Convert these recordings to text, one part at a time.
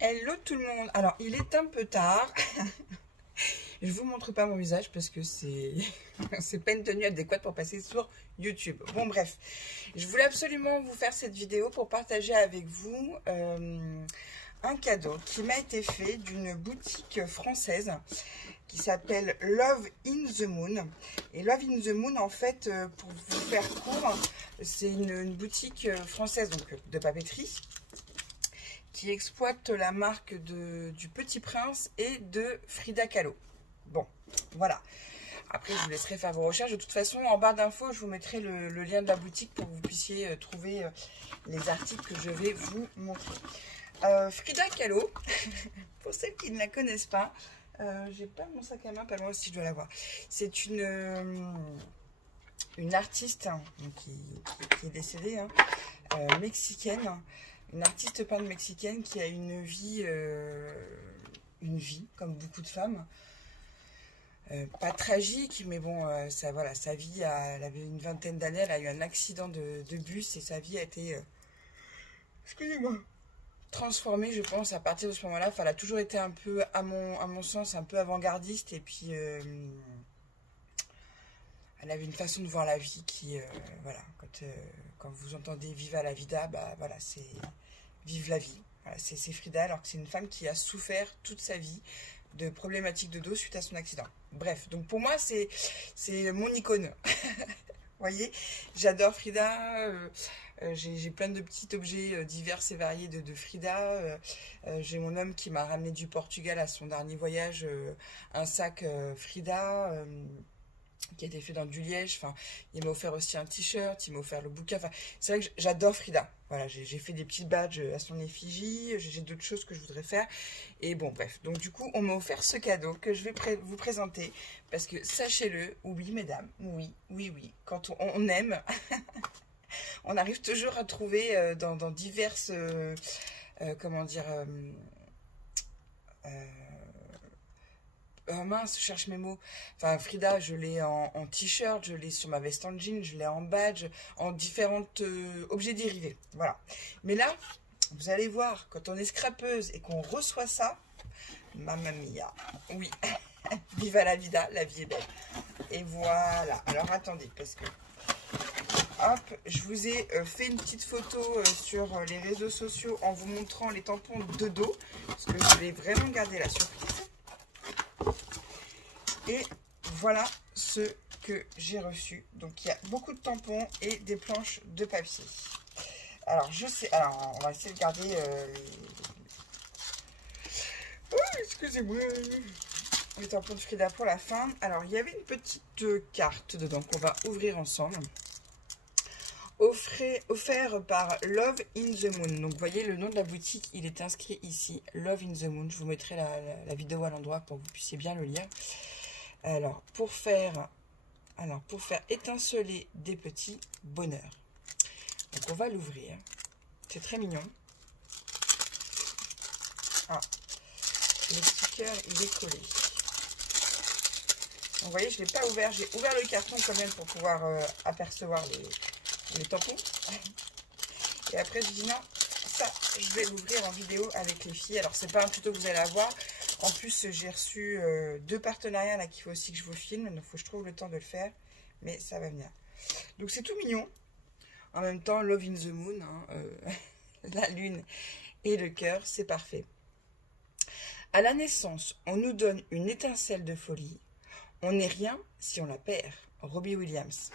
Hello tout le monde. Alors il est un peu tard. Je vous montre pas mon visage parce que c'est pas une tenue adéquate pour passer sur YouTube. Bon bref, je voulais absolument vous faire cette vidéo pour partager avec vous un cadeau qui m'a été fait d'une boutique française qui s'appelle Love in the Moon. Et Love in the Moon, en fait, pour vous faire court, c'est une boutique française donc de papeterie qui exploite la marque du Petit Prince et de Frida Kahlo. Bon, voilà. Après, je vous laisserai faire vos recherches. De toute façon, en barre d'infos, je vous mettrai le lien de la boutique pour que vous puissiez trouver les articles que je vais vous montrer. Frida Kahlo, pour celles qui ne la connaissent pas, j'ai pas mon sac à main, pas loin si je dois l'avoir. C'est une artiste hein, qui est décédée, hein, mexicaine. Une artiste peintre mexicaine qui a une vie comme beaucoup de femmes. Pas tragique, mais bon, voilà, sa vie, elle avait une vingtaine d'années, elle a eu un accident de bus et sa vie a été, excusez-moi, transformée, je pense, à partir de ce moment-là. Enfin, elle a toujours été un peu, à mon sens, un peu avant-gardiste et puis elle avait une façon de voir la vie qui, voilà, quand vous entendez Viva la vida, bah voilà, c'est vive la vie. Voilà, c'est Frida, alors que c'est une femme qui a souffert toute sa vie de problématiques de dos suite à son accident. Bref, donc pour moi, c'est mon icône. Vous voyez, j'adore Frida. J'ai plein de petits objets divers et variés de Frida. J'ai mon homme qui m'a ramené du Portugal à son dernier voyage, un sac Frida. Qui a été fait dans du liège, enfin, il m'a offert aussi un t-shirt, il m'a offert le bouquin, enfin, c'est vrai que j'adore Frida, voilà, j'ai fait des petits badges à son effigie, j'ai d'autres choses que je voudrais faire, et bon, bref, donc du coup, on m'a offert ce cadeau que je vais vous présenter, parce que, sachez-le, oui, mesdames, oui, quand on aime, on arrive toujours à trouver dans diverses, comment dire, mince, je cherche mes mots. Enfin, Frida, je l'ai en t-shirt, je l'ai sur ma veste en jean, je l'ai en badge, en différents objets dérivés. Voilà. Mais là, vous allez voir, quand on est scrapeuse et qu'on reçoit ça, mamma mia, oui, viva la vida, la vie est belle. Et voilà. Alors, attendez, parce que, hop, je vous ai fait une petite photo sur les réseaux sociaux en vous montrant les tampons de dos, parce que je vais vraiment garder la surprise. Et voilà ce que j'ai reçu. Donc il y a beaucoup de tampons et des planches de papier. Alors je sais, alors on va essayer de garder oh, excusez-moi, les tampons de Frida pour la fin. Alors il y avait une petite carte dedans qu'on va ouvrir ensemble. Offert par Love in the Moon. Donc vous voyez le nom de la boutique, il est inscrit ici, Love in the Moon. Je vous mettrai la vidéo à l'endroit pour que vous puissiez bien le lire. Alors pour faire étinceler des petits bonheurs. Donc on va l'ouvrir. C'est très mignon. Ah, le petit cœur il est collé. Donc, vous voyez, je ne l'ai pas ouvert. J'ai ouvert le carton quand même pour pouvoir apercevoir les tampons. Et après je dis non, ça je vais l'ouvrir en vidéo avec les filles. Alors c'est pas un tuto que vous allez avoir. En plus j'ai reçu 2 partenariats là qu'il faut aussi que je vous filme. Donc il faut que je trouve le temps de le faire. Mais ça va venir. Donc c'est tout mignon. En même temps Love in the Moon, hein, la lune et le cœur, c'est parfait. À la naissance, on nous donne une étincelle de folie. On n'est rien si on la perd. Robbie Williams.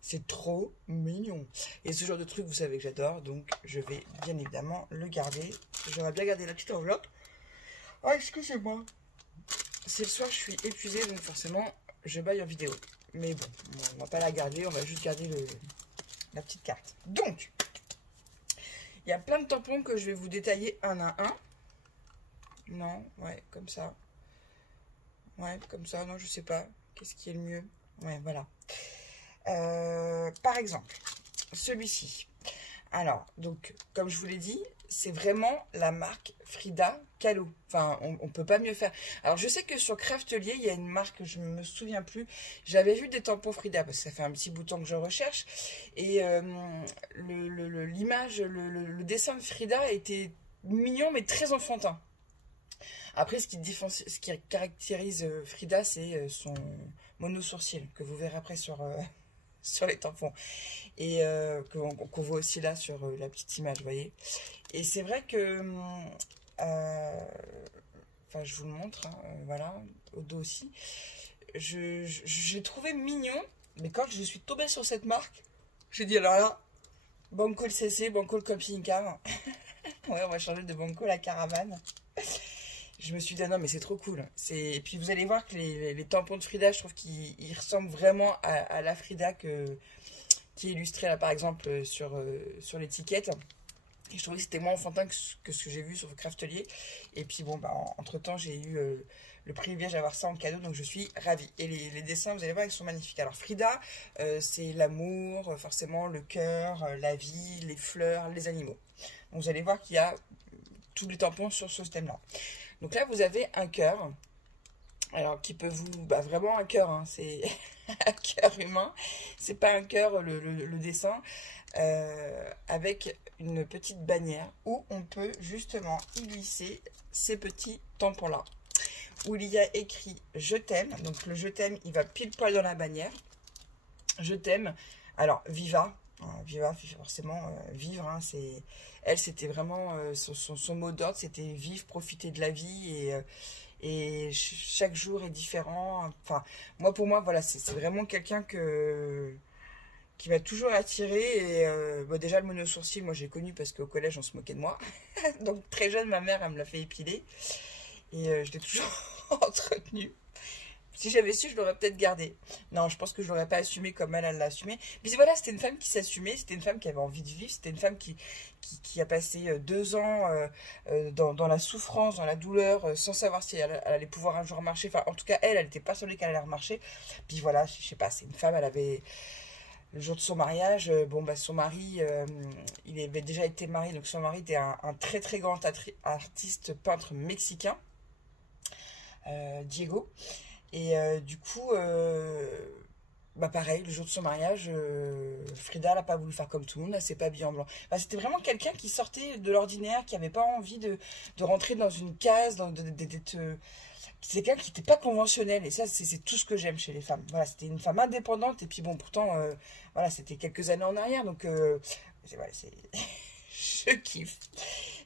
C'est trop mignon. Et ce genre de truc, vous savez que j'adore. Donc, je vais bien évidemment le garder. J'aurais bien gardé la petite enveloppe. Ah, excusez-moi. C'est le soir, je suis épuisée. Donc, forcément, je baille en vidéo. Mais bon, on va pas la garder. On va juste garder la petite carte. Donc, il y a plein de tampons que je vais vous détailler un à un. Non, ouais, comme ça. Ouais, comme ça. Non, je sais pas. Qu'est-ce qui est le mieux? Ouais, voilà. Par exemple, celui-ci. Alors, donc, comme je vous l'ai dit, c'est vraiment la marque Frida Kahlo. Enfin, on peut pas mieux faire. Alors, je sais que sur Craftelier, il y a une marque, je me souviens plus. J'avais vu des tampons Frida, parce que ça fait un petit bout de temps que je recherche. Et l'image, le dessin de Frida était mignon, mais très enfantin. Après, ce qui caractérise Frida, c'est son mono-sourcil, que vous verrez après sur, sur les tampons. Et qu'on voit aussi là sur la petite image, vous voyez. Et c'est vrai que... enfin, je vous le montre, hein, voilà, au dos aussi. J'ai trouvé mignon, mais quand je suis tombée sur cette marque, j'ai dit alors là, Banco le CC, Banco le Camping Cam. Ouais, on va changer de Banco la caravane. Je me suis dit, ah non, mais c'est trop cool. Et puis vous allez voir que les tampons de Frida, je trouve qu'ils ressemblent vraiment à la Frida qui est illustrée là, par exemple, sur l'étiquette. Et je trouvais que c'était moins enfantin que ce que j'ai vu sur Craftelier. Et puis bon, bah, entre-temps, j'ai eu le privilège d'avoir ça en cadeau, donc je suis ravie. Et les dessins, vous allez voir, ils sont magnifiques. Alors Frida, c'est l'amour, forcément le cœur, la vie, les fleurs, les animaux. Donc vous allez voir qu'il y a tous les tampons sur ce thème-là. Donc là, vous avez un cœur. Alors, qui peut vous... Bah, vraiment un cœur, hein, c'est un cœur humain. C'est pas un cœur, le dessin. Avec une petite bannière où on peut justement y glisser ces petits tampons-là. Où il y a écrit « Je t'aime ». Donc, le « Je t'aime », il va pile poil dans la bannière. « Je t'aime ». Alors, Viva. Viva, forcément, vivre, hein, c'est... Elle, c'était vraiment... son mot d'ordre, c'était vivre, profiter de la vie et chaque jour est différent. Enfin, pour moi, voilà, c'est vraiment quelqu'un qui m'a toujours attirée. Et bon, déjà, le mono-sourcil, moi, j'ai connu parce qu'au collège, on se moquait de moi. Donc, très jeune, ma mère, elle me l'a fait épiler. Et je l'ai toujours entretenu. Si j'avais su, je l'aurais peut-être gardé. Non, je pense que je l'aurais pas assumé comme elle l'a assumé. Puis voilà, c'était une femme qui s'assumait, c'était une femme qui avait envie de vivre, c'était une femme qui a passé 2 ans dans la souffrance, dans la douleur, sans savoir si elle allait pouvoir un jour marcher. Enfin, en tout cas, elle était persuadée qu'elle allait remarcher. Puis voilà, je sais pas, c'est une femme, elle avait... Le jour de son mariage, bon, bah, son mari, il avait déjà été marié, donc son mari était un très très grand artiste peintre mexicain, Diego. Et du coup, bah pareil, le jour de son mariage, Frida n'a pas voulu faire comme tout le monde, elle s'est pas habillée en blanc. Bah, c'était vraiment quelqu'un qui sortait de l'ordinaire, qui n'avait pas envie de rentrer dans une case, c'est quelqu'un qui n'était pas conventionnel. Et ça, c'est tout ce que j'aime chez les femmes. Voilà, c'était une femme indépendante. Et puis bon, pourtant, voilà, c'était quelques années en arrière. Donc, voilà, je kiffe.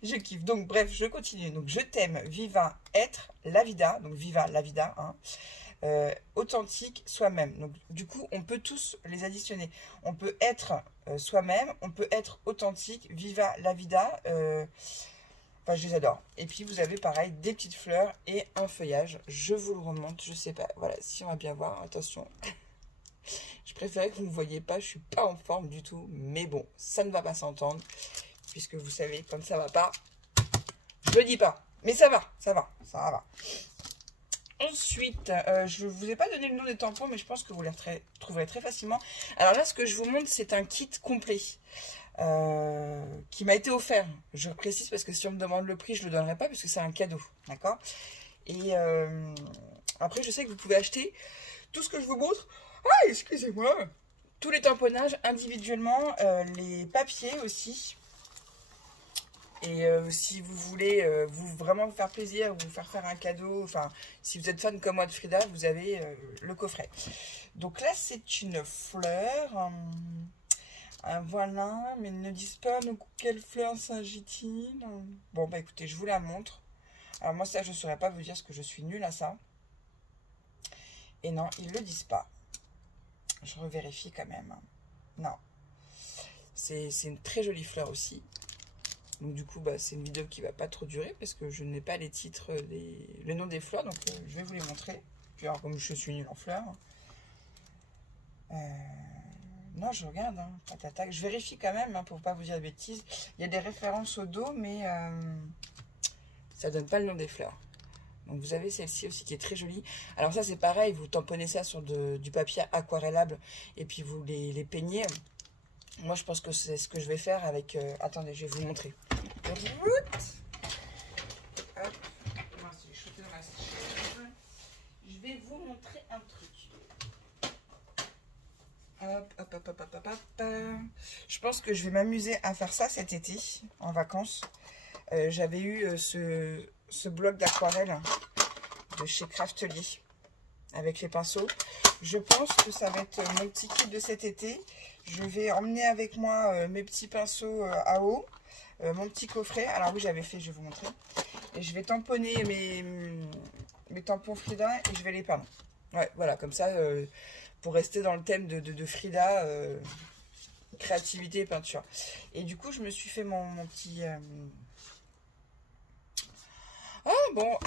Je kiffe. Donc, bref, je continue. Donc, je t'aime, viva, être, la vida. Donc, viva, la vida. Hein. Authentique, soi-même. Donc, du coup, on peut tous les additionner. On peut être soi-même. On peut être authentique, viva, la vida. Enfin, je les adore. Et puis, vous avez pareil, des petites fleurs et un feuillage. Je vous le remonte. Je sais pas. Voilà, si on va bien voir. Attention. Je préférais que vous ne me voyiez pas. Je suis pas en forme du tout. Mais bon, ça ne va pas s'entendre. Puisque vous savez, comme ça va pas, je le dis pas. Mais ça va, ça va, ça va. Ensuite, je ne vous ai pas donné le nom des tampons, mais je pense que vous les trouverez très facilement. Alors là, ce que je vous montre, c'est un kit complet qui m'a été offert. Je précise parce que si on me demande le prix, je ne le donnerai pas puisque c'est un cadeau. D'accord? Et après, je sais que vous pouvez acheter tout ce que je vous montre. Ah, excusez-moi! Tous les tamponnages individuellement, les papiers aussi. Et si vous voulez vraiment vous faire plaisir, vous faire un cadeau, enfin, si vous êtes fan comme moi de Frida, vous avez le coffret. Donc là, c'est une fleur. Voilà, mais ils ne disent pas quelle fleur s'agit-il. Bon, bah écoutez, je vous la montre. Alors moi, ça, je ne saurais pas vous dire ce que je suis nulle à ça. Et non, ils ne le disent pas. Je revérifie quand même. Non. C'est une très jolie fleur aussi. Donc du coup, bah, c'est une vidéo qui va pas trop durer parce que je n'ai pas les titres, le nom des fleurs. Donc je vais vous les montrer. Puis alors, comme je suis nulle en fleurs. Non, je regarde. Hein. Je vérifie quand même hein, pour pas vous dire de bêtises. Il y a des références au dos, mais ça donne pas le nom des fleurs. Donc vous avez celle-ci aussi qui est très jolie. Alors ça c'est pareil, vous tamponnez ça sur du papier aquarellable et puis vous les peignez. Moi je pense que c'est ce que je vais faire avec... attendez, je vais vous montrer. Hop. Je vais vous montrer un truc. Hop, hop, hop, hop, hop, hop, hop. Je pense que je vais m'amuser à faire ça cet été, en vacances. j'avais eu ce bloc d'aquarelle de chez Craftelier avec les pinceaux. Je pense que ça va être mon petit kit de cet été. Je vais emmener avec moi mes petits pinceaux à eau, mon petit coffret. Alors oui, j'avais fait, je vais vous montrer. Et je vais tamponner mes tampons Frida et je vais les peindre. Ouais, voilà, comme ça, pour rester dans le thème de Frida, créativité et peinture. Et du coup, je me suis fait mon petit... Ah bon,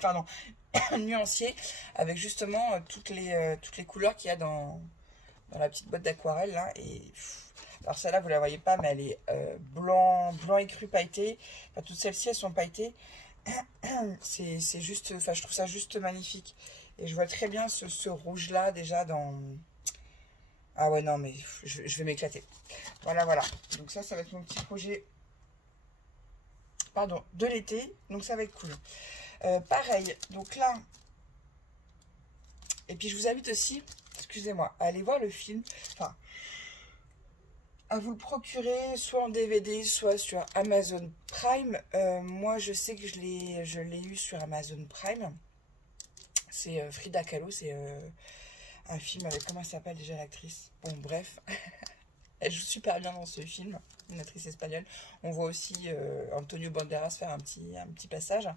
pardon, nuancier avec justement toutes les couleurs qu'il y a dans la petite boîte d'aquarelle là. Et alors celle-là vous la voyez pas, mais elle est blanc écru pailleté. Enfin, toutes celles-ci elles sont pailletées. C'est juste, enfin je trouve ça juste magnifique. Et je vois très bien ce rouge là déjà dans... Ah ouais non mais je vais m'éclater. Voilà. Donc ça va être mon petit projet. Pardon, de l'été, donc ça va être cool. Pareil, donc là, et puis je vous invite aussi, excusez-moi, à aller voir le film, enfin, à vous le procurer, soit en DVD, soit sur Amazon Prime. Moi, je sais que je l'ai eu sur Amazon Prime. C'est Frida Kahlo, c'est un film avec, comment elle s'appelle déjà l'actrice? Bon, bref. Elle joue super bien dans ce film, une actrice espagnole. On voit aussi Antonio Banderas faire un petit passage.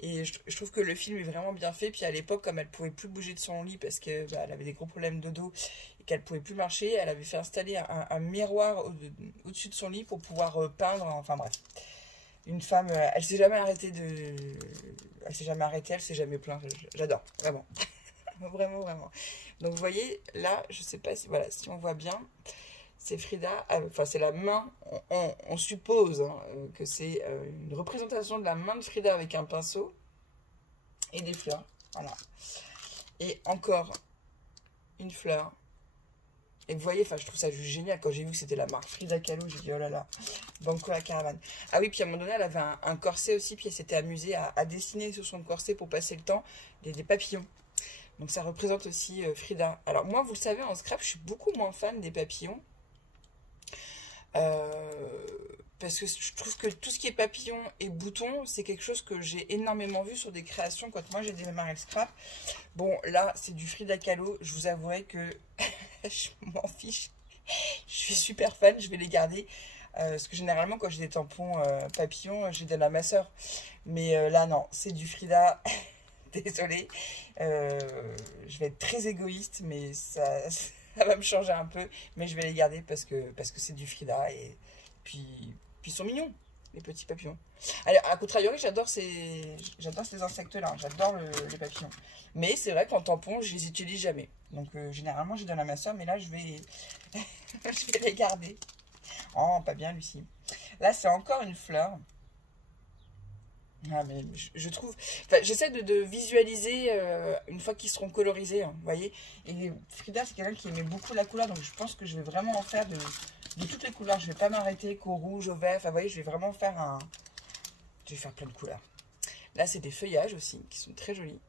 Et je trouve que le film est vraiment bien fait. Puis à l'époque, comme elle pouvait plus bouger de son lit parce qu'elle avait des gros problèmes de dos et qu'elle pouvait plus marcher, elle avait fait installer un miroir au-dessus de son lit pour pouvoir peindre. Enfin bref, une femme, elle s'est jamais arrêtée elle s'est jamais arrêtée, elle s'est jamais plainte. J'adore, vraiment. Vraiment. Donc vous voyez, là, je sais pas si, voilà, si on voit bien... C'est Frida, enfin c'est la main, on suppose hein, que c'est une représentation de la main de Frida avec un pinceau et des fleurs, voilà. Et encore une fleur. Et vous voyez, enfin je trouve ça juste génial, quand j'ai vu que c'était la marque Frida Kahlo, j'ai dit oh là là, Banco la caravane. Ah oui, puis à un moment donné, elle avait un corset aussi, puis elle s'était amusée à dessiner sur son corset pour passer le temps des papillons. Donc ça représente aussi Frida. Alors moi, vous le savez, en scrap, je suis beaucoup moins fan des papillons. Parce que je trouve que tout ce qui est papillon et boutons, c'est quelque chose que j'ai énormément vu sur des créations quand moi j'ai démarré le scrap. Bon, là, c'est du Frida Kahlo. Je vous avouerai que je m'en fiche. Je suis super fan, je vais les garder. Parce que généralement, quand j'ai des tampons papillons, je les donne à ma soeur. Mais là, non, c'est du Frida. Désolée. Je vais être très égoïste, mais ça va me changer un peu. Mais je vais les garder parce que c'est du Frida. Et puis ils sont mignons, les petits papillons. Alors, à contrario, j'adore ces insectes-là. J'adore les papillons. Mais c'est vrai qu'en tampon, je les utilise jamais. Donc, généralement, je les donne à ma soeur. Mais là, je vais les garder. Oh, pas bien, Lucie. Là, c'est encore une fleur. Ah, mais je trouve... Enfin, j'essaie de visualiser une fois qu'ils seront colorisés, hein, vous voyez. Et Frida, c'est quelqu'un qui aimait beaucoup la couleur, donc je pense que je vais vraiment en faire de toutes les couleurs. Je vais pas m'arrêter qu'au rouge, au vert. Enfin, vous voyez, je vais vraiment faire Je vais faire plein de couleurs. Là, c'est des feuillages aussi, qui sont très jolis.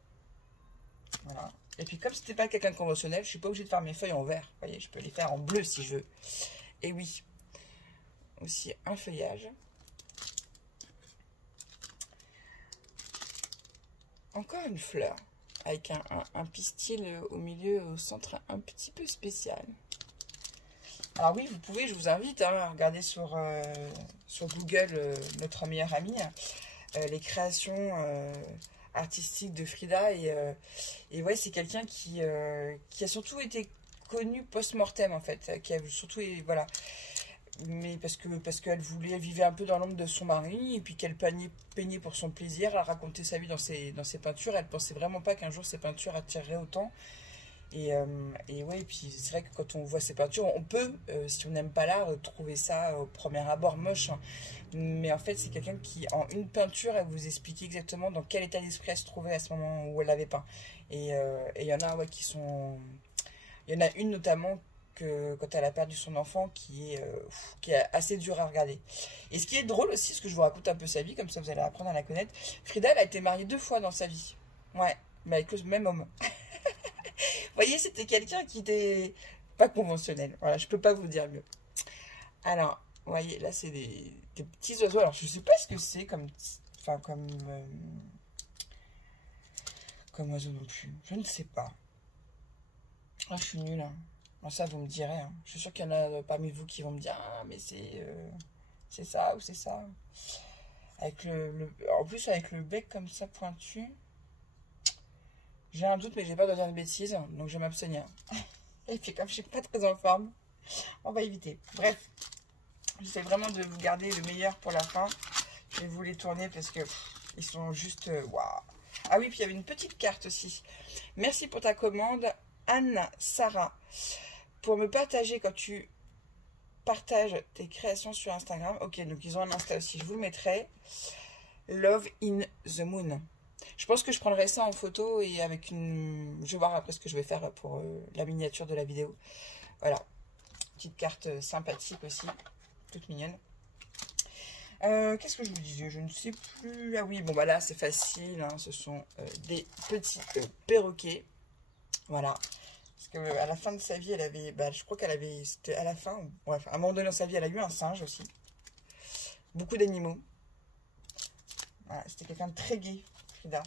Voilà. Et puis, comme c'était pas quelqu'un de conventionnel, je suis pas obligée de faire mes feuilles en vert. Vous voyez, je peux les faire en bleu si je veux. Et oui, aussi un feuillage. Encore une fleur, avec un pistil au milieu, au centre un petit peu spécial. Alors oui, vous pouvez, je vous invite à regarder sur Google, notre meilleure amie, les créations artistiques de Frida. Et ouais, c'est quelqu'un qui a surtout été connu post-mortem, en fait. Qui a surtout, voilà... Mais parce qu'elle vivait un peu dans l'ombre de son mari, et puis qu'elle peignait pour son plaisir, elle racontait sa vie dans ses peintures, elle pensait vraiment pas qu'un jour ses peintures attireraient autant. Et ouais, et puis c'est vrai que quand on voit ses peintures, on peut, si on n'aime pas l'art, trouver ça au premier abord moche, hein. Mais en fait, c'est quelqu'un qui, en une peinture, elle vous explique exactement dans quel état d'esprit elle se trouvait à ce moment où elle l'avait peint. Et il y en a, ouais, il y en a une notamment, quand elle a perdu son enfant, qui est assez dur à regarder. Et ce qui est drôle aussi, parce que je vous raconte un peu sa vie, comme ça vous allez apprendre à la connaître. Frida, elle a été mariée 2 fois dans sa vie. Ouais, mais avec le même homme. Vous voyez, c'était quelqu'un qui était pas conventionnel. Voilà, je peux pas vous dire mieux. Alors, Vous voyez, là, c'est des petits oiseaux. Alors, je sais pas ce que c'est comme... Enfin, comme oiseau non plus. Je ne sais pas. Ah, je suis nulle. Hein. Bon, ça, vous me direz. Hein. Je suis sûre qu'il y en a parmi vous qui vont me dire, ah, mais c'est ça ou c'est ça. Avec en plus, avec le bec comme ça pointu. J'ai un doute, mais j'ai pas de dire de bêtises. Donc, je vais m'abstenir. Et puis, comme je suis pas très en forme, on va éviter. Bref. J'essaie vraiment de vous garder le meilleur pour la fin. Je vais vous les tourner parce que ils sont juste waouh. Ah oui, puis il y avait une petite carte aussi. Merci pour ta commande, Anne-Sarah. Pour me partager quand tu partages tes créations sur Instagram. Ok, donc ils ont un Insta aussi, je vous le mettrai. Love in the Moon. Je pense que je prendrai ça en photo et avec une... Je vais voir après ce que je vais faire pour la miniature de la vidéo. Voilà. Petite carte sympathique aussi. Toute mignonne. Qu'est-ce que je vous disais? Je ne sais plus. Ah oui, bon bah là c'est facile. Hein. Ce sont des petits perroquets. Voilà. Parce qu'à la fin de sa vie, elle avait. Bah, je crois qu'elle avait. C'était à la fin. Bref, à un moment donné dans sa vie, elle a eu un singe aussi. Beaucoup d'animaux. Voilà, c'était quelqu'un de très gai, Frida.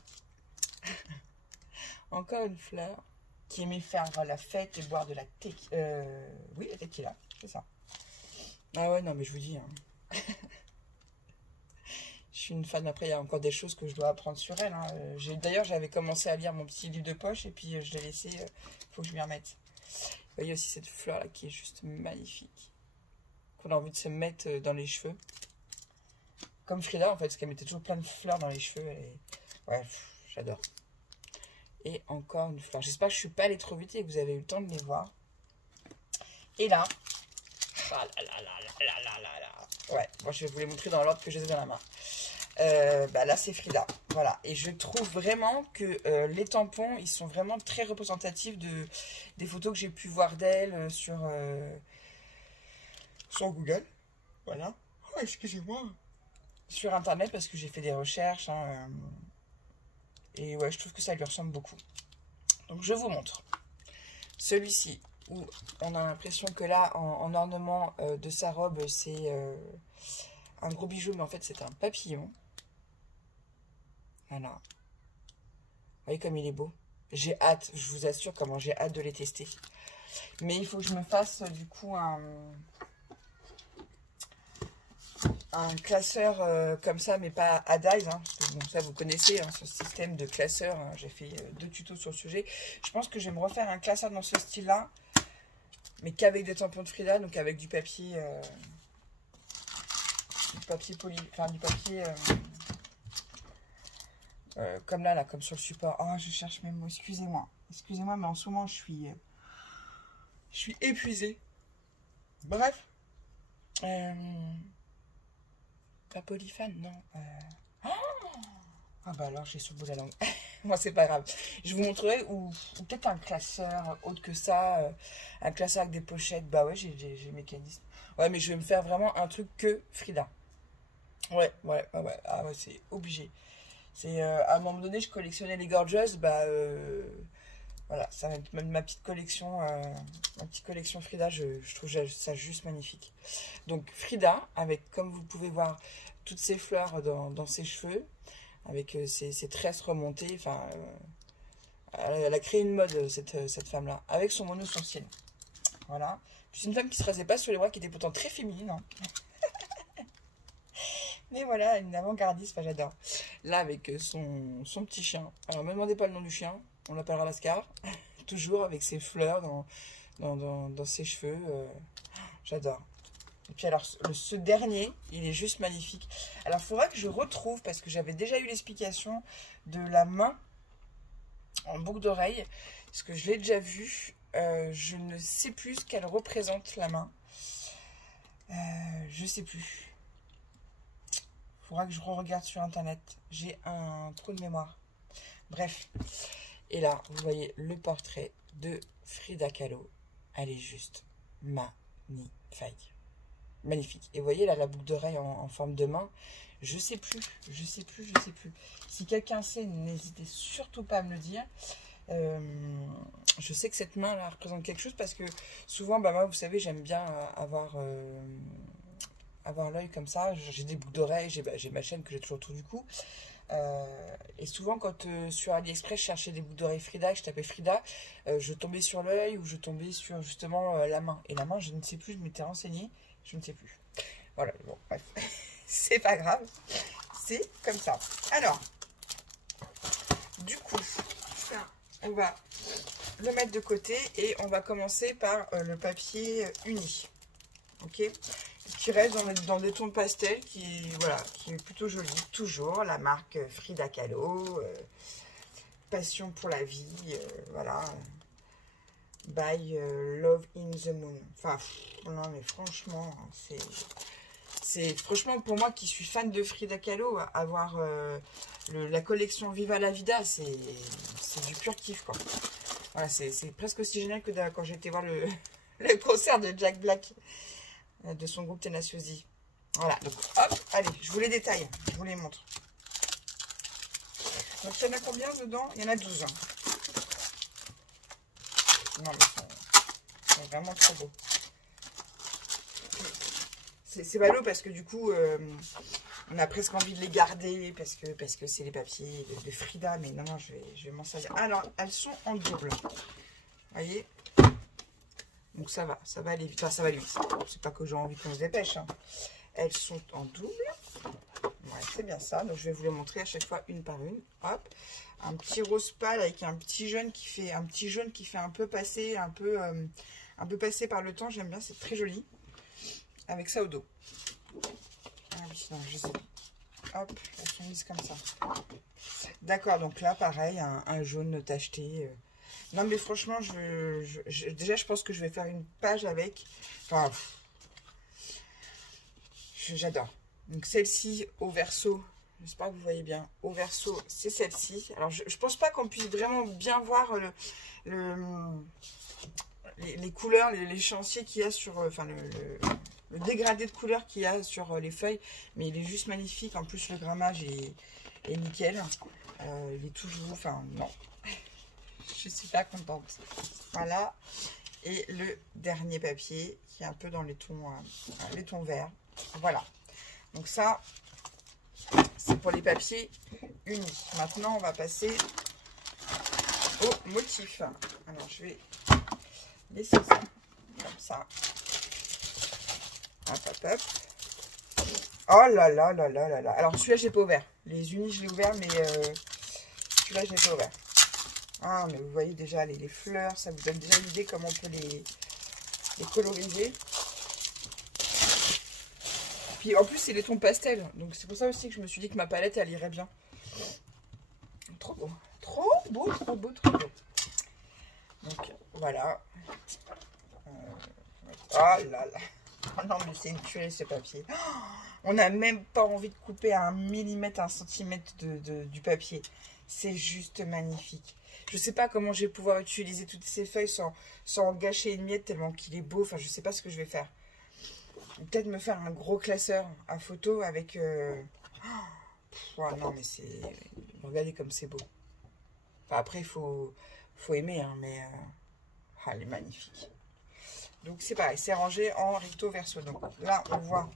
Encore une fleur qui aimait faire la fête et boire de la tequila. Oui, la tequila, c'est ça. Ah ouais, non, mais je vous dis. Hein. Je suis une fan. Après, il y a encore des choses que je dois apprendre sur elle. Hein. D'ailleurs, j'avais commencé à lire mon petit livre de poche et puis je l'ai laissé. Il faut que je m'y remette. Vous voyez aussi cette fleur là qui est juste magnifique. Qu'on a envie de se mettre dans les cheveux. Comme Frida en fait, parce qu'elle mettait toujours plein de fleurs dans les cheveux. Ouais, j'adore. Et encore une fleur. J'espère que je ne suis pas allée trop vite et que vous avez eu le temps de les voir. Et là. Ah là là là là là là là. Ouais, moi je vais vous les montrer dans l'ordre que je les ai dans la main. Bah là c'est Frida, voilà, et je trouve vraiment que les tampons ils sont vraiment très représentatifs des photos que j'ai pu voir d'elle sur Google, voilà. Oh, excusez-moi, sur internet parce que j'ai fait des recherches hein, et ouais je trouve que ça lui ressemble beaucoup. Donc je vous montre celui-ci où on a l'impression que là en ornement de sa robe c'est un gros bijou, mais en fait c'est un papillon. Voilà. Vous voyez comme il est beau. J'ai hâte, je vous assure comment j'ai hâte de les tester. Mais il faut que je me fasse du coup un classeur comme ça, mais pas à Dies. Hein, parce que bon, ça vous connaissez, hein, ce système de classeur. Hein, j'ai fait 2 tutos sur le sujet. Je pense que je vais me refaire un classeur dans ce style-là. Mais qu'avec des tampons de Frida, donc avec du papier... poli... Enfin, du papier... comme là, comme sur le support. Oh, je cherche mes mots, excusez-moi. Excusez-moi, mais en ce moment, je suis épuisée. Bref. Pas polyphane, non. Ah bah alors, j'ai sur le bout de la langue. Moi, c'est pas grave. Je vous montrerai, ou peut-être un classeur autre que ça. Un classeur avec des pochettes. Bah ouais, j'ai le mécanisme. Ouais, mais je vais me faire vraiment un truc que Frida. Ouais. Ah ouais, c'est obligé. C'est à un moment donné, je collectionnais les Gorgeous, bah voilà, ça va être ma petite collection, Frida. Je trouve ça juste magnifique. Donc Frida, avec comme vous pouvez voir toutes ces fleurs dans ses cheveux, avec ses tresses remontées. Enfin, elle a créé une mode cette femme-là, avec son mono sourcil. Voilà. C'est une femme qui se rasait pas sur les bras, qui était pourtant très féminine. Hein. Mais voilà, une avant-gardiste, enfin, j'adore. Là, avec son petit chien. Alors, ne me demandez pas le nom du chien, on l'appellera Lascar. Toujours avec ses fleurs dans ses cheveux. J'adore. Et puis alors, ce dernier, il est juste magnifique. Alors, il faudra que je retrouve, parce que j'avais déjà eu l'explication de la main en boucle d'oreille. Parce que je l'ai déjà vu. Je ne sais plus ce qu'elle représente, la main. Je sais plus. Faudra que je re-regarde sur internet. J'ai un trou de mémoire. Bref. Et là, vous voyez le portrait de Frida Kahlo. Elle est juste magnifique. Magnifique. Et vous voyez là la boucle d'oreille en forme de main. Je sais plus. Si quelqu'un sait, n'hésitez surtout pas à me le dire. Je sais que cette main là représente quelque chose parce que souvent, bah moi, vous savez, j'aime bien avoir avoir l'œil comme ça. J'ai des boucles d'oreilles, j'ai ma chaîne que j'ai toujours autour du cou. Et souvent quand sur AliExpress je cherchais des boucles d'oreilles Frida, je tapais Frida, je tombais sur l'œil ou je tombais sur justement la main. Et la main, je ne sais plus, je m'étais renseignée, je ne sais plus. Voilà, bon, bref, c'est pas grave, c'est comme ça. Alors, du coup, ça, on va le mettre de côté et on va commencer par le papier uni, ok, qui reste dans des tons pastel, voilà, qui est plutôt joli, toujours la marque Frida Kahlo, Passion pour la vie, voilà, by Love in the Moon. Enfin, non mais franchement, c'est franchement pour moi qui suis fan de Frida Kahlo, avoir la collection Viva la Vida, c'est du pur kiff, quoi. Voilà, c'est presque aussi génial que quand j'ai été voir le concert de Jack Black, de son groupe Tenaciously. Voilà, donc hop, allez, je vous les détaille, je vous les montre. Donc il y en a combien dedans? Il y en a 12. Non mais c'est vraiment trop beau. C'est ballot parce que du coup, on a presque envie de les garder parce que c'est les papiers de Frida. Mais non, je vais m'en servir. Alors, elles sont en double. Vous voyez? Donc ça va aller vite. Enfin, ça va aller vite. C'est pas que j'ai envie qu'on se dépêche, hein. Elles sont en double. Ouais, c'est bien ça. Donc je vais vous les montrer à chaque fois une par une. Hop. Un petit rose pâle avec un petit jaune qui fait un peu passer, un peu passé par le temps. J'aime bien, c'est très joli. Avec ça au dos. Ah oui, non, je sais. Hop, elles sont mises comme ça. D'accord, donc là, pareil, un jaune tacheté. Non, mais franchement, déjà, je pense que je vais faire une page avec. Enfin, j'adore. Donc, celle-ci au verso. J'espère que vous voyez bien. Au verso, c'est celle-ci. Alors, je pense pas qu'on puisse vraiment bien voir les couleurs, les chantiers qu'il y a sur... Enfin, le dégradé de couleurs qu'il y a sur les feuilles, mais il est juste magnifique. En plus, le grammage est nickel. Il est tout doux. Enfin, non. Je suis pas contente. Voilà. Et le dernier papier qui est un peu dans les tons verts. Voilà. Donc ça, c'est pour les papiers unis. Maintenant, on va passer au motif. Alors, je vais laisser ça comme ça. Hop, hop, hop. Oh là là là là là là. Alors, celui-là, je l'ai pas ouvert. Les unis, je l'ai ouvert, mais celui-là, je l'ai pas ouvert. Ah, mais vous voyez déjà les fleurs, ça vous donne déjà l'idée comment on peut les coloriser. Puis en plus, c'est les tons pastels. Donc, c'est pour ça aussi que je me suis dit que ma palette, elle irait bien. Trop beau. Trop beau, trop beau, trop beau. Donc, voilà. Oh là là. Oh non, mais c'est une tuerie ce papier. Oh, on n'a même pas envie de couper à 1 millimètre, 1 centimètre du papier. C'est juste magnifique. Je ne sais pas comment je vais pouvoir utiliser toutes ces feuilles sans en gâcher une miette tellement qu'il est beau. Enfin, je ne sais pas ce que je vais faire. Peut-être me faire un gros classeur à photo avec... Oh, non, mais c'est... Regardez comme c'est beau. Enfin, après, il faut aimer, hein, mais... Ah, elle est magnifique. Donc, c'est pareil, c'est rangé en recto verso. Donc, là, on voit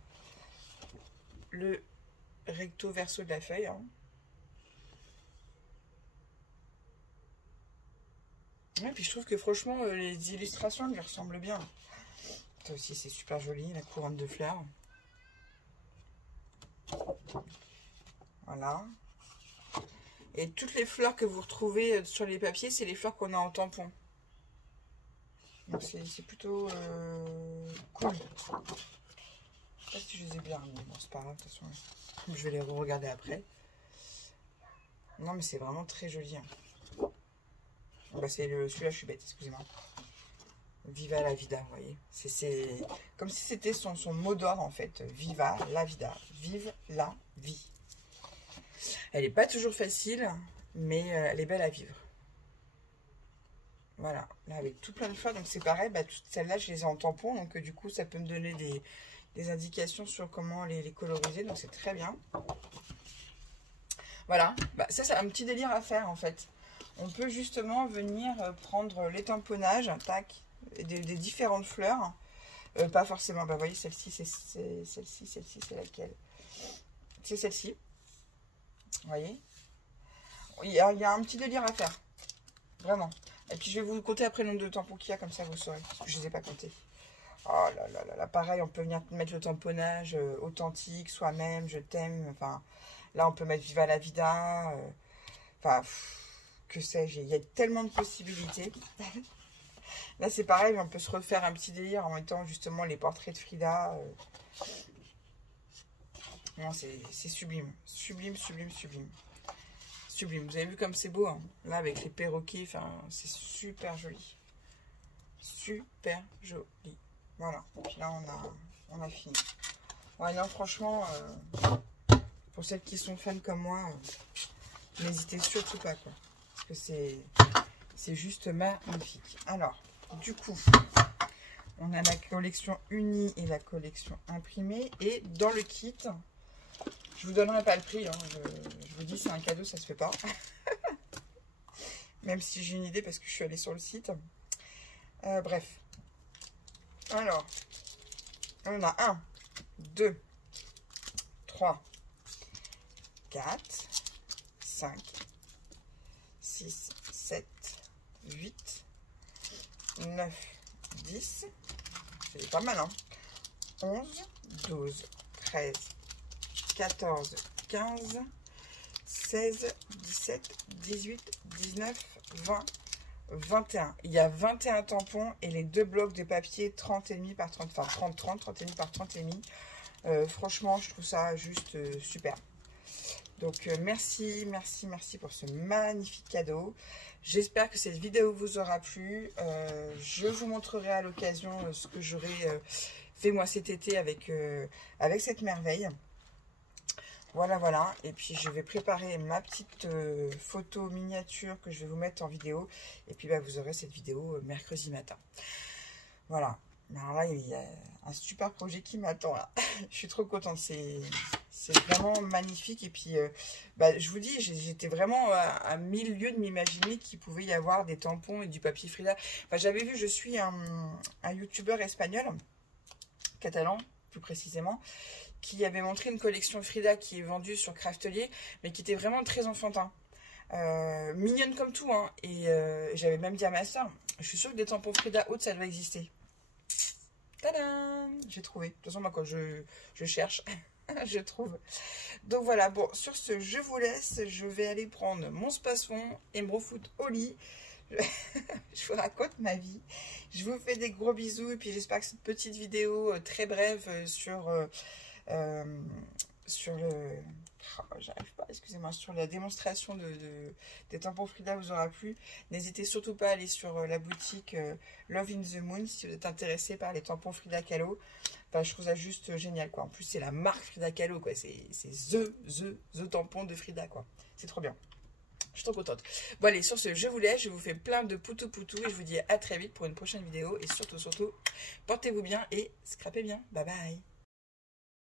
le recto verso de la feuille. Hein. Et puis, je trouve que franchement, les illustrations lui ressemblent bien. Ça aussi, c'est super joli, la couronne de fleurs. Voilà. Et toutes les fleurs que vous retrouvez sur les papiers, c'est les fleurs qu'on a en tampon. Donc c'est plutôt cool. Je sais pas si je les ai bien remis. Bon, c'est pas grave, de toute façon. Je vais les re-regarder après. Non, mais c'est vraiment très joli. Hein. Bah, c'est celui-là, je suis bête, excusez-moi. Viva la vida, vous voyez. C'est comme si c'était son mot d'ordre, en fait. Viva la vida. Vive la vie. Elle n'est pas toujours facile, mais elle est belle à vivre. Voilà, là avec tout plein de fleurs, donc c'est pareil, bah, toutes celles-là je les ai en tampon, donc du coup ça peut me donner des indications sur comment les coloriser, donc c'est très bien. Voilà, bah, ça c'est un petit délire à faire en fait. On peut justement venir prendre les tamponnages, tac, des différentes fleurs, Pas forcément. Bah, vous voyez, celle-ci, c'est celle-ci, c'est laquelle? C'est celle-ci. Vous voyez? Il y a un petit délire à faire. Vraiment. Et puis, je vais vous compter après le nombre de tampons qu'il y a, comme ça, vous saurez. Parce que je ne les ai pas comptés. Oh là là là là. Pareil, on peut venir mettre le tamponnage authentique, soi-même, je t'aime. Enfin, là, on peut mettre Viva la Vida. Enfin, que sais-je. Il y a tellement de possibilités. Là, c'est pareil, on peut se refaire un petit délire en mettant justement les portraits de Frida. Non, c'est sublime. Sublime, sublime, sublime. Sublime. Vous avez vu comme c'est beau, hein? Là, avec les perroquets, enfin, c'est super joli. Super joli. Voilà. Et puis là, on a fini. Ouais, non, franchement, pour celles qui sont fans comme moi, n'hésitez surtout pas, quoi. Parce que c'est juste magnifique. Alors, du coup, on a la collection unie et la collection imprimée. Et dans le kit, je vous donnerai pas le prix. Hein, je vous dis, c'est un cadeau, ça se fait pas. Même si j'ai une idée parce que je suis allée sur le site. Bref. Alors, on a 1, 2, 3, 4, 5, 6, 7, 8, 9, 10. C'est pas mal, hein. 11, 12, 13, 14, 15, 16, 17, 18, 19, 20, 21. Il y a 21 tampons et les deux blocs de papier 30,5 par 30, enfin 30, 30,5 par 30,5. Franchement, je trouve ça juste super. Donc, merci, merci, merci pour ce magnifique cadeau. J'espère que cette vidéo vous aura plu. Je vous montrerai à l'occasion ce que j'aurai fait moi cet été avec cette merveille. Voilà, voilà. Et puis, je vais préparer ma petite photo miniature que je vais vous mettre en vidéo. Et puis, bah, vous aurez cette vidéo mercredi matin. Voilà. Alors là, il y a un super projet qui m'attend là. Je suis trop contente. C'est vraiment magnifique. Et puis, bah, je vous dis, j'étais vraiment à 1000 lieues de m'imaginer qu'il pouvait y avoir des tampons et du papier Frida. Enfin, j'avais vu, je suis un youtubeur espagnol, catalan plus précisément, qui avait montré une collection Frida qui est vendue sur Craftelier, mais qui était vraiment très enfantin. Mignonne comme tout, hein. Et j'avais même dit à ma soeur, je suis sûre que des tampons Frida hautes, ça doit exister. Tadam! J'ai trouvé. De toute façon, moi, quand je cherche, je trouve. Donc voilà, bon, sur ce, je vous laisse. Je vais aller prendre mon space-fond et me refoutre au lit. Je vous raconte ma vie. Je vous fais des gros bisous. Et puis, j'espère que cette petite vidéo très brève sur le... Oh, j'arrive pas, excusez-moi, sur la démonstration des tampons Frida vous aura plu. N'hésitez surtout pas à aller sur la boutique Love in the Moon si vous êtes intéressé par les tampons Frida Kahlo. Enfin, je trouve ça juste génial, quoi. En plus, c'est la marque Frida Kahlo, quoi. C'est the tampon de Frida, quoi. C'est trop bien. Je suis trop contente. Bon, allez, sur ce, je vous laisse. Je vous fais plein de poutou et je vous dis à très vite pour une prochaine vidéo. Et surtout, portez-vous bien et scrapez bien. Bye bye.